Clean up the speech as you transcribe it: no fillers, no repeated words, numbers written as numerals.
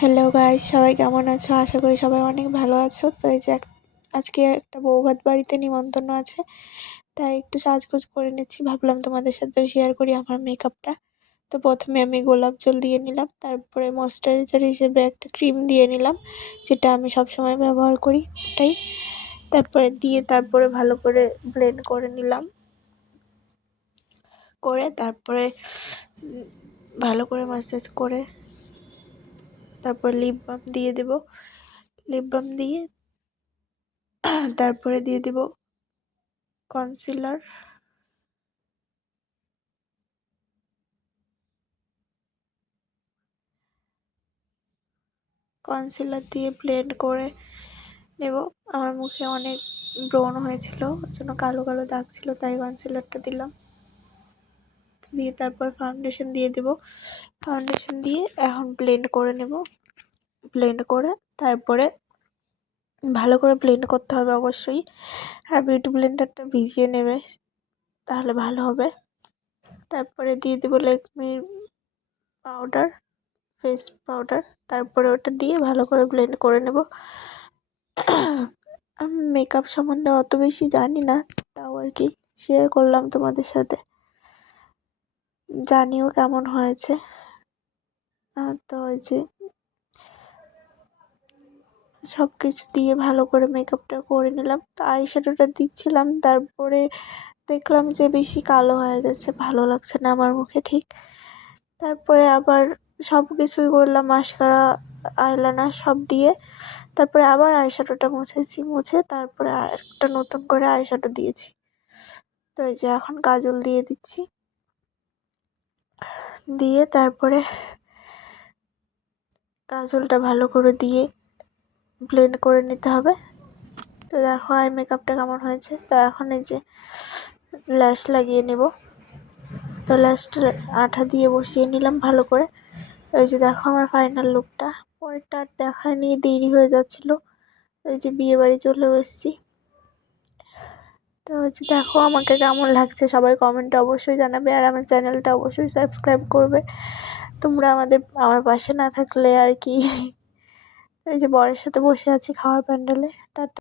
Hello guys, সবাই কেমন আছো? আশা করি সবাই অনেক ভালো আছো। তো এই যে আজকে একটা বৌভাত বাড়িতে নিমন্ত্রণ আছে, তাই একটু সাজগোজ করে নিচ্ছি। ভাবলাম তোমাদের সাথে শেয়ার করি আমার মেকআপটা। তো প্রথমে আমি গোলাপ জল দিয়ে নিলাম, তারপরে ময়শ্চারাইজার হিসেবে একটা ক্রিম দিয়ে নিলাম, যেটা আমি সবসময় ব্যবহার করি ওটাই। তারপরে ভালো করে ব্লেন্ড করে নিলাম, করে তারপরে ভালো করে ম্যাসাজ করে তারপর লিপ বাম দিয়ে দেব। লিপ বাম দিয়ে তারপরে দিয়ে দেব কনসিলার। কনসিলার দিয়ে ব্লেন্ড করে নেব। আমার মুখে অনেক ব্রণ হয়েছিল, ওর জন্য কালো কালো দাগ ছিল, তাই কনসিলারটা দিলাম। দিয়ে তারপর ফাউন্ডেশন দিয়ে দেব। ফাউন্ডেশন দিয়ে এখন ব্লেন্ড করে নেব। ব্লেন্ড করে তারপরে ভালো করে ব্লেন্ড করতে হবে অবশ্যই। আর বিউটি ব্লেন্ডারটা ভিজিয়ে নেবে, তাহলে ভালো হবে। তারপরে দিয়ে দেবো ল্যাকমির পাউডার, ফেস পাউডার। তারপরে ওটা দিয়ে ভালো করে ব্লেন্ড করে নেব। আমি মেকআপ সম্বন্ধে অত বেশি জানি না, তাও আর কি শেয়ার করলাম তোমাদের সাথে। জানিও কেমন হয়েছে। তো ওই যে সব কিছু দিয়ে ভালো করে মেকআপটা করে নিলাম। তো আইশ্যাডোটা দিচ্ছিলাম, তারপরে দেখলাম যে বেশি কালো হয়ে গেছে, ভালো লাগছে না আমার মুখে ঠিক। তারপরে আবার সব কিছুই করলাম, মাস্কারা, আইলাইনার সব দিয়ে। তারপরে আবার আইশ্যাডোটা মুছে তারপরে একটা নতুন করে আইশ্যাডো দিয়েছি। তো এই যে এখন কাজল দিয়ে দিচ্ছি, দিয়ে তারপরে কাজলটা ভালো করে দিয়ে ব্লেন্ড করে নিতে হবে। তো দেখো আই মেকআপটা কেমন হয়েছে। তো এখন এই যে ল্যাশ লাগিয়ে নেব। তো ল্যাশটা আঠা দিয়ে বসিয়ে নিলাম ভালো করে। ওই যে দেখো আমার ফাইনাল লুকটা। পরেরটা আর দেখায়নি, দেরি হয়ে যাচ্ছিলো। ওই যে বিয়ে বাড়ি চলেও এসেছি। তো হচ্ছে দেখো আমাকে কেমন লাগছে, সবাই কমেন্টে অবশ্যই জানাবে, আর আমার চ্যানেলটা অবশ্যই সাবস্ক্রাইব করবে। তোমরা আমার পাশে না থাকলে আর কি। এই যে বরের সাথে বসে আছি খাওয়ার প্যান্ডেলে। টাটা।